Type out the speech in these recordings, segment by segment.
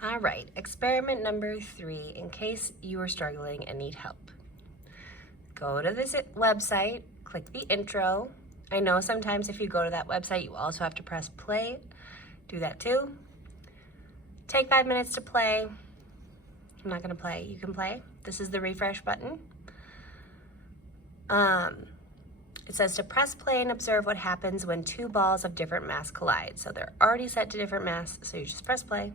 All right, experiment number 3, in case you are struggling and need help. Go to this website, click the intro. I know sometimes if you go to that website, you also have to press play. Do that too. Take 5 minutes to play. I'm not gonna play, you can play. This is the refresh button. It says to press play and observe what happens when two balls of different mass collide. So they're already set to different mass, so you just press play.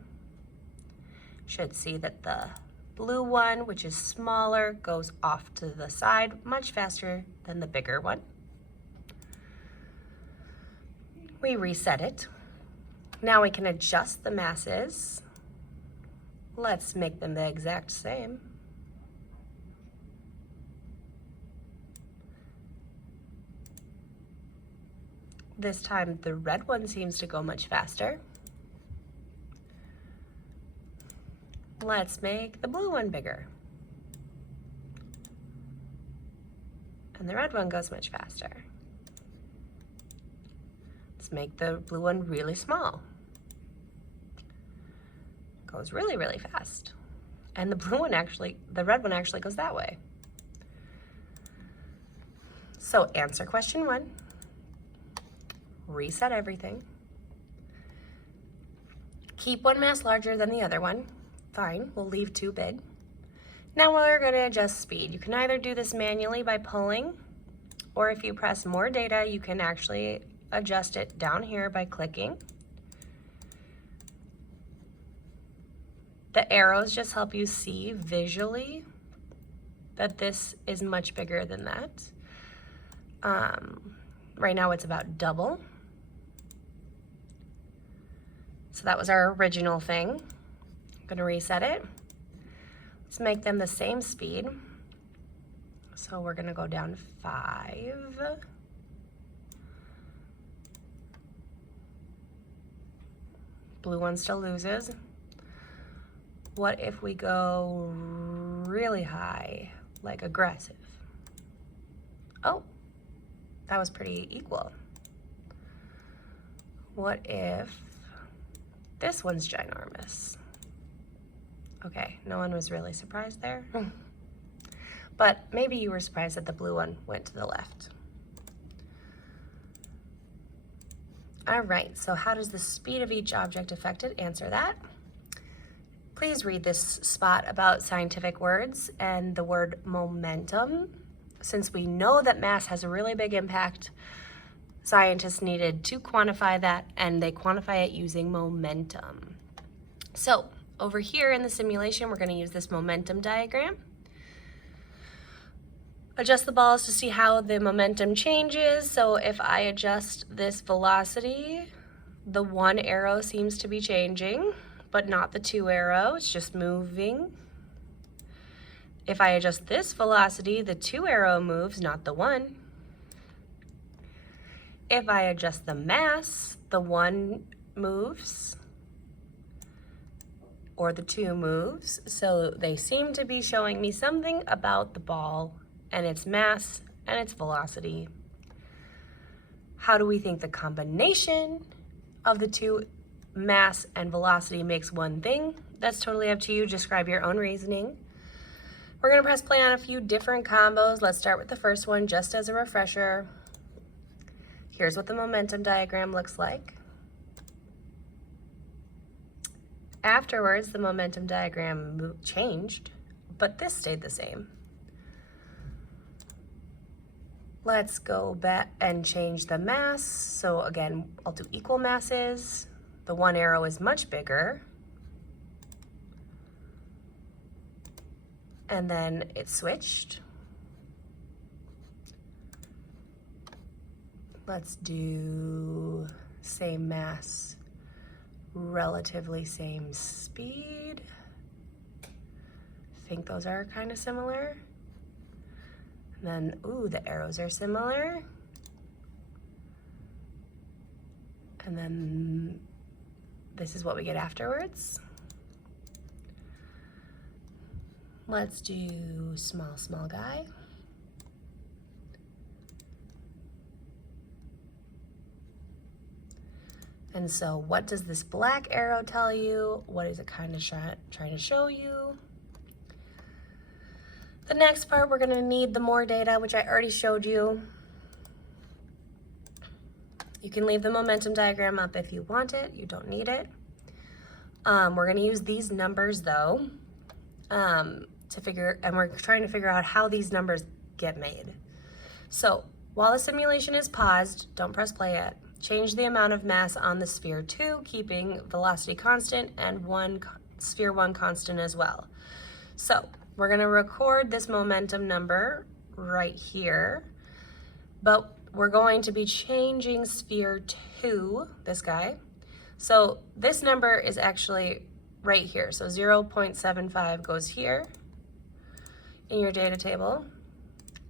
Should see that the blue one, which is smaller, goes off to the side much faster than the bigger one. We reset it. Now we can adjust the masses. Let's make them the exact same. This time the red one seems to go much faster. Let's make the blue one bigger. And the red one goes much faster. Let's make the blue one really small. Goes really, really fast. And the red one actually goes that way. So answer question 1. Reset everything. Keep one mass larger than the other one. Fine, we'll leave 2 big. Now we're going to adjust speed. You can either do this manually by pulling, or if you press more data, you can actually adjust it down here by clicking. The arrows just help you see visually that this is much bigger than that. Right now it's about double. So that was our original thing. I'm gonna reset it. Let's make them the same speed. So we're gonna go down 5. Blue one still loses. What if we go really high, like aggressive? Oh, that was pretty equal. What if this one's ginormous? Okay, no one was really surprised there. But maybe you were surprised that the blue one went to the left. All right, so how does the speed of each object affect it? Answer that. Please read this spot about scientific words and the word momentum. Since we know that mass has a really big impact, scientists needed to quantify that, and they quantify it using momentum. So over here in the simulation, we're going to use this momentum diagram. Adjust the balls to see how the momentum changes. So if I adjust this velocity, the 1 arrow seems to be changing, but not the 2 arrow, it's just moving. If I adjust this velocity, the 2 arrow moves, not the 1. If I adjust the mass, the 1 moves, or the 2 moves. So they seem to be showing me something about the ball and its mass and its velocity. How do we think the combination of the 2 mass and velocity makes one thing? That's totally up to you. Describe your own reasoning. We're gonna press play on a few different combos. Let's start with the first one just as a refresher. Here's what the momentum diagram looks like. Afterwards, the momentum diagram changed, but this stayed the same. Let's go back and change the mass. So again, I'll do equal masses. The 1 arrow is much bigger. And then it switched. Let's do same mass, relatively same speed. I think those are kind of similar. And then, ooh, the arrows are similar. And then this is what we get afterwards. Let's do small guy. And so what does this black arrow tell you? What is it kind of trying to show you? The next part, we're gonna need the more data, which I already showed you. You can leave the momentum diagram up if you want it. You don't need it. We're gonna use these numbers though, and we're trying to figure out how these numbers get made. So while the simulation is paused, don't press play yet. Change the amount of mass on the sphere 2, keeping velocity constant and sphere 1 constant as well. So we're gonna record this momentum number right here, but we're going to be changing sphere 2, this guy. So this number is actually right here. So 0.75 goes here in your data table.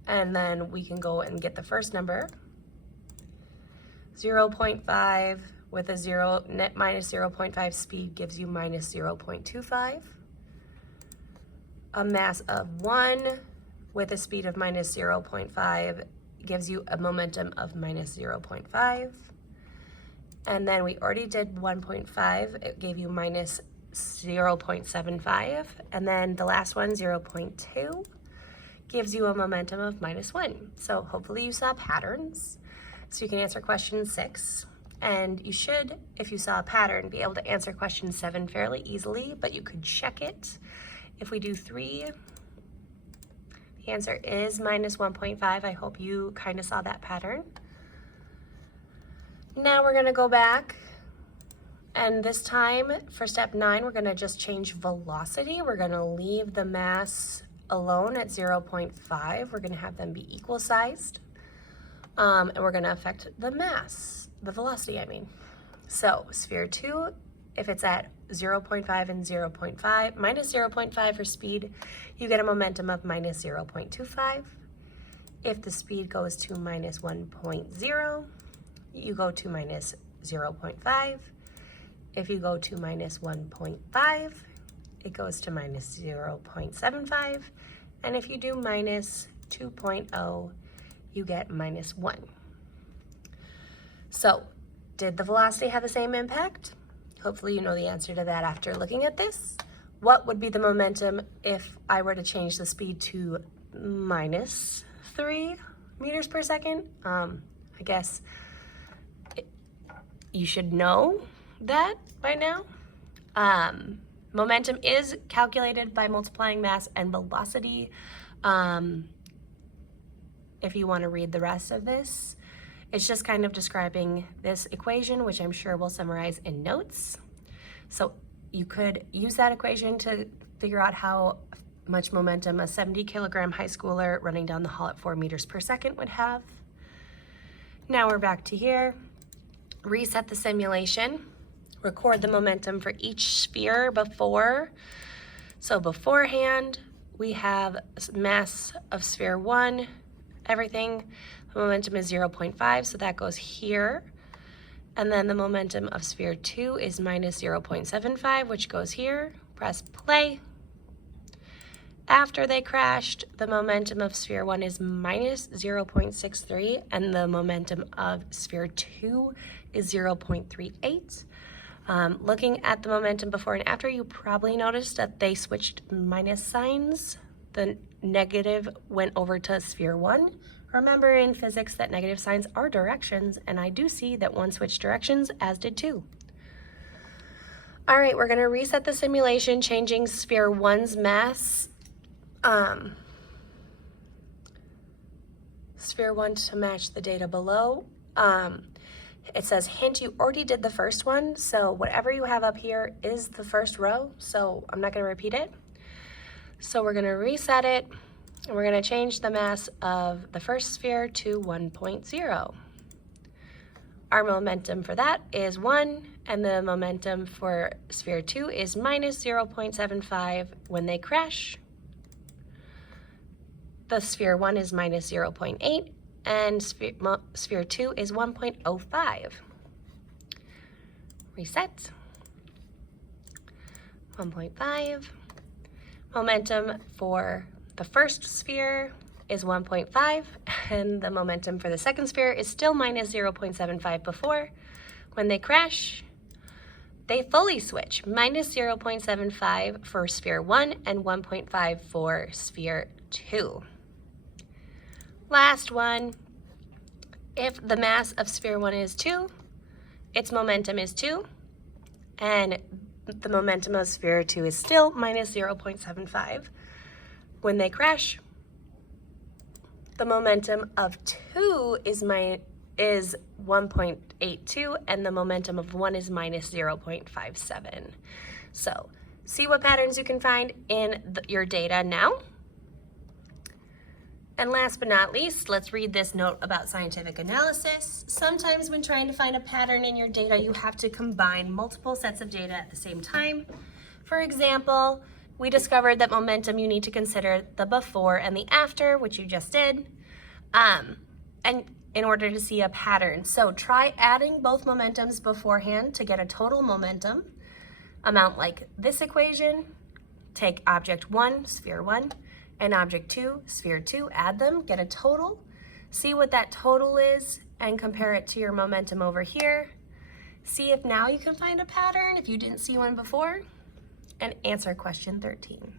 And then we can go and get the first number. 0.5 with a net minus 0.5 speed gives you minus 0.25. A mass of 1 with a speed of minus 0.5 gives you a momentum of minus 0.5. And then we already did 1.5, it gave you minus 0.75. And then the last one, 0.2, gives you a momentum of minus 1. So hopefully you saw patterns. So you can answer question 6. And you should, if you saw a pattern, be able to answer question 7 fairly easily, but you could check it. If we do 3, the answer is minus 1.5. I hope you kind of saw that pattern. Now we're gonna go back, and this time for step 9, we're gonna just change velocity. We're gonna leave the mass alone at 0.5. We're gonna have them be equal sized. And we're gonna affect the mass, the velocity, I mean. So sphere 2, if it's at 0.5 and 0.5, minus 0.5 for speed, you get a momentum of minus 0.25. If the speed goes to minus 1.0, you go to minus 0.5. If you go to minus 1.5, it goes to minus 0.75. And if you do minus 2.0, you get minus 1. So, did the velocity have the same impact? Hopefully you know the answer to that after looking at this. What would be the momentum if I were to change the speed to minus 3 meters per second? I guess you should know that by now. Momentum is calculated by multiplying mass and velocity. If you want to read the rest of this, it's just kind of describing this equation, which I'm sure we'll summarize in notes. So you could use that equation to figure out how much momentum a 70-kilogram high schooler running down the hall at 4 meters per second would have. Now we're back to here. Reset the simulation. Record the momentum for each sphere before. So beforehand, we have mass of sphere 1, everything. The momentum is 0.5, so that goes here. And then the momentum of sphere 2 is minus 0.75, which goes here. Press play. After they crashed, the momentum of sphere 1 is minus 0.63, and the momentum of sphere 2 is 0.38. Looking at the momentum before and after, you probably noticed that they switched minus signs. The negative went over to sphere 1. Remember in physics that negative signs are directions, and I do see that 1 switched directions, as did 2. All right, we're gonna reset the simulation, changing sphere 1's mass, sphere 1 to match the data below. It says, hint, you already did the first one, so whatever you have up here is the first row, so I'm not gonna repeat it. So we're gonna reset it, and we're gonna change the mass of the first sphere to 1.0. Our momentum for that is 1, and the momentum for sphere 2 is minus 0.75 when they crash. The sphere 1 is minus 0.8, and sphere 2 is 1.05. Reset. 1.5. Momentum for the first sphere is 1.5, and the momentum for the second sphere is still minus 0.75 before. When they crash, they fully switch, minus 0.75 for sphere 1 and 1.5 for sphere 2. Last one, if the mass of sphere 1 is 2, its momentum is 2, and the momentum of sphere 2 is still minus 0.75. When they crash, the momentum of 2 is 1.82, and the momentum of 1 is minus 0.57. So see what patterns you can find in your data now. And last but not least, let's read this note about scientific analysis. Sometimes when trying to find a pattern in your data, you have to combine multiple sets of data at the same time. For example, we discovered that momentum, you need to consider the before and the after, which you just did, and in order to see a pattern. So try adding both momentums beforehand to get a total momentum amount like this equation. Take object 1, sphere 1, and object 2, sphere 2, add them, get a total, see what that total is, and compare it to your momentum over here. See if now you can find a pattern if you didn't see one before, and answer question 13.